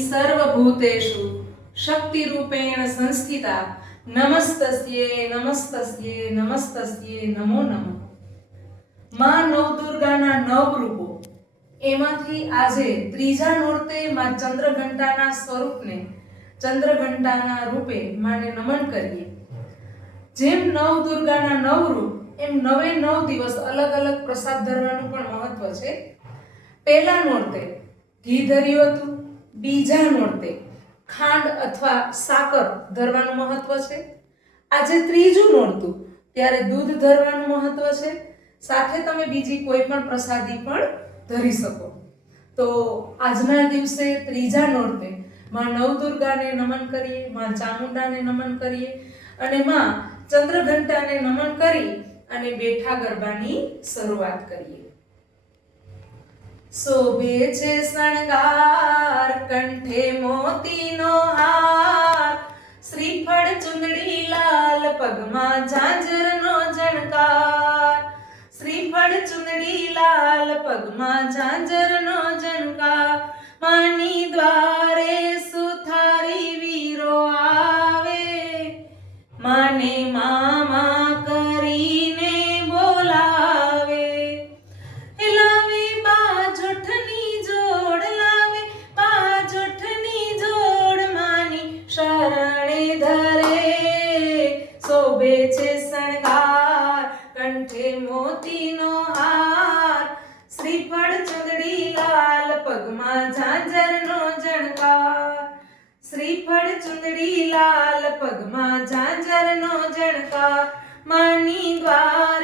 સર્વભૂતેષુ શક્તિરૂપેણ સંસ્થિતા નમસ્તસ્યે નમસ્તસ્યે નમસ્તસ્યે નમો નમઃ માં નવદુર્ગાના નવ રૂપો એમાંથી આજે ત્રીજા નોરતે માં ચંદ્રઘંટાના સ્વરૂપને ચંદ્રઘંટાના રૂપે માને નમન કરીએ જેમ નવ દુર્ગાના નવ રૂપ એમ નવે નવ દિવસ અલગ અલગ પ્રસાદ ધરવાનું પણ મહત્વ છે પહેલા નોરતે ઘી ધર્યું હતું. બીજા નોરતે ખાંડ અથવા સાકર ધરવાનું મહત્વ છે. આજે ત્રીજું નોરતું, ત્યારે દૂધ ધરવાનું મહત્વ છે. સાથે તમે બીજી કોઈ પણ પ્રસાદી પણ ધરી શકો. તો આજના દિવસે ત્રીજા નોરતે માં નવદુર્ગાને નમન કરીએ, માં ચામુંડાને નમન કરીએ અને માં ચંદ્રઘંટાને નમન કરી અને બેઠા ગરબાની શરૂઆત કરીએ. શોભે છે શણગાર, કંઠે મોતીનો હાર. શ્રીફળ ચુંદડી લાલ, પગમાં ઝાંઝરનો ઝણકાર. શ્રીફળ ચુંદડી લાલ, પગમાં ઝાંઝરનો ઝણકાર. માની દ્વારે સુથારી વીરો આવે. માને મામા શણગાર કંઠે મોતીનો હાર. શ્રીફળ, ચંદડી, લાલ, પગમાં ઝાંઝરનો જણકાર શ્રીફળ, ચુંદડી, લાલ, પગમાં ઝાંઝરનો જણકાર માની દ્વારે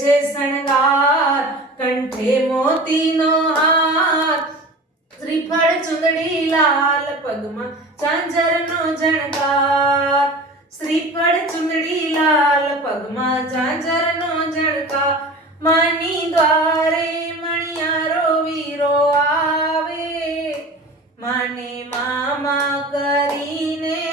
છે શણગાર, કંઠે મોતીનો હાર. શ્રીફળ ચુંદડી લાલ પગમાં ઝાંઝરનો જણકાર શ્રીફળ ચુંદડી લાલ પગમાં ઝાંઝરનો જણકાર માની દ્વારે મણિયારો વીરો આવે. માને મામા કરીને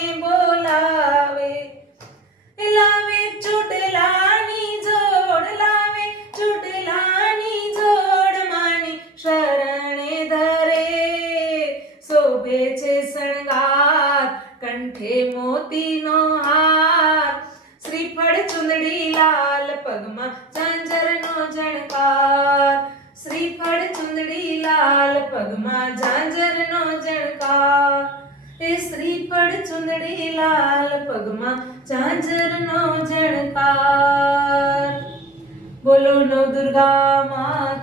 કંઠે મોતીનો હાર. શ્રીફળ ચુંદડી લાલ પગમાં ઝાંઝરનો જણકાર. શ્રીફળ ચુંદડી લાલ પગમાં ઝાંઝરનો જણકાર. એ શ્રીફળ ચુંદડી લાલ પગમાં ઝાંઝરનો જણકાર. બોલો નવ દુર્ગા જય